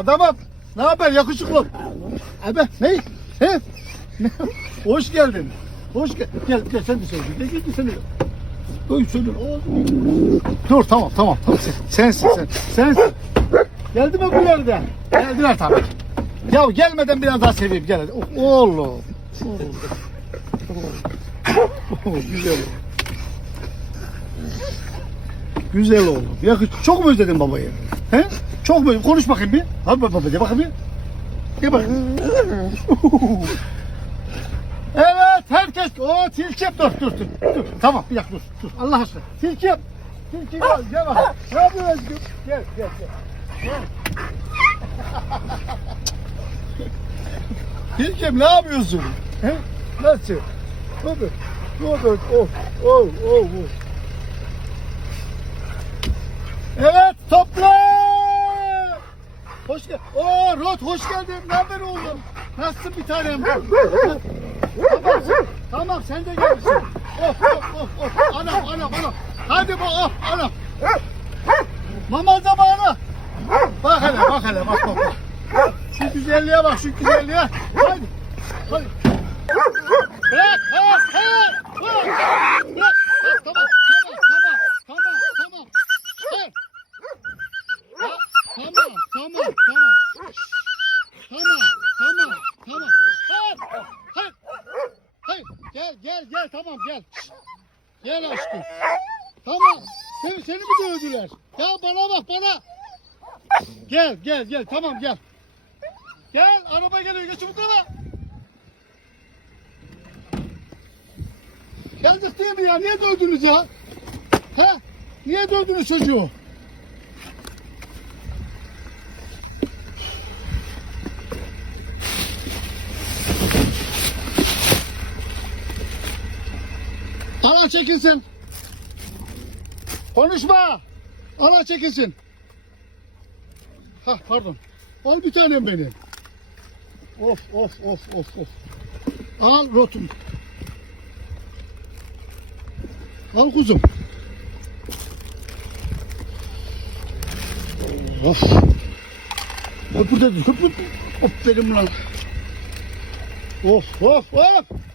adamım. Ne haber yakışıklı? Abi ne? He? Ne? Hoş geldin. Hoş gel. Gel gel sen de söyle. Gel gel sen de. Dur söyle. Dur tamam tamam. tamam. Sen- Sensin sen. Sensin. Geldi mi bu yerde? Geldiler tabii. Ya gelmeden biraz daha seveyim gel hadi. Oh, Oğlum. Oğlum. Oh, Güzel. Güzel oğlum. Yakış. Çok mu özledin babayı? He? Çok mu? Konuş bakayım bir. Hadi baba de bakayım bir. Gel bak. evet herkes. O tilki dur dur dur. dur. Tamam bir dakika dur. dur. Allah aşkına. Tilki yap. Tilki gel. Gel bak. Ne yapıyorsun? Gel gel gel. Gel. Tilkim ne yapıyorsun? He? Nasıl? Dur dur. Dur dur. Oh oh oh. oh. Evet topla. Hoş gel. Rot hoş geldin. Ne haber oğlum? Nasılsın bir tanem? tamam, tamam sen de gelirsin. Of of of of. Anam anam anam. Hadi bu of anam. Mama zamanı. Bak hele bak hele bak bak. bak. Şu güzelliğe bak şu güzelliğe. Hadi. Hadi. Bırak. Bırak. Bırak. Bırak. Bırak. Tamam. Tamam. Tamam. Tamam. Tamam. Hey. Ya, Tamam, tamam, tamam. Tamam, tamam, tamam. Hayır, hayır, hayır. Gel, gel, tamam, gel. Gel aşkım. Tamam. Seni, seni mi dövdüler? Ya bana bak, bana. Gel, gel, gel, tamam, gel. Gel, araba geliyor, geç çabuk ama. Geldik değil mi ya? Niye dövdünüz ya? He? Niye dövdünüz çocuğu? Ana çekilsin. Konuşma. Ana çekilsin. Ha pardon. Al bir tanem beni. Of of of of of. Al rotum. Al kuzum. Of. Hop burada. Hop hop. Hop benim lan. Of of of.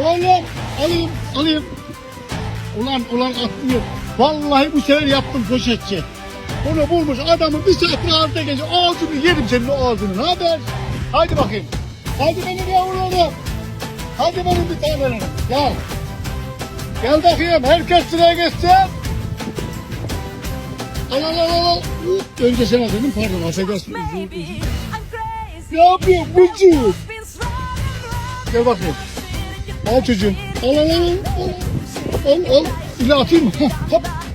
Oğlum alayım alayım. Ulan ulan atlıyor. Vallahi bu sefer yaptım poşetçi. Onu bulmuş adamı bir saattir ağzına geziyor. Ağzını yerim senin o ağzını. Ne haber? Haydi bakayım. Hadi benim yavrularım. Hadi benim bir tanelerim. Gel. Gel bakayım. Herkes sıraya geçsin. Al al al al. Önce sen al dedim. Pardon affedersin. Ne yapıyorsun and Gel bakayım. Al çocuğum. Al al al al. Al al. İle atayım mı? Hop hop.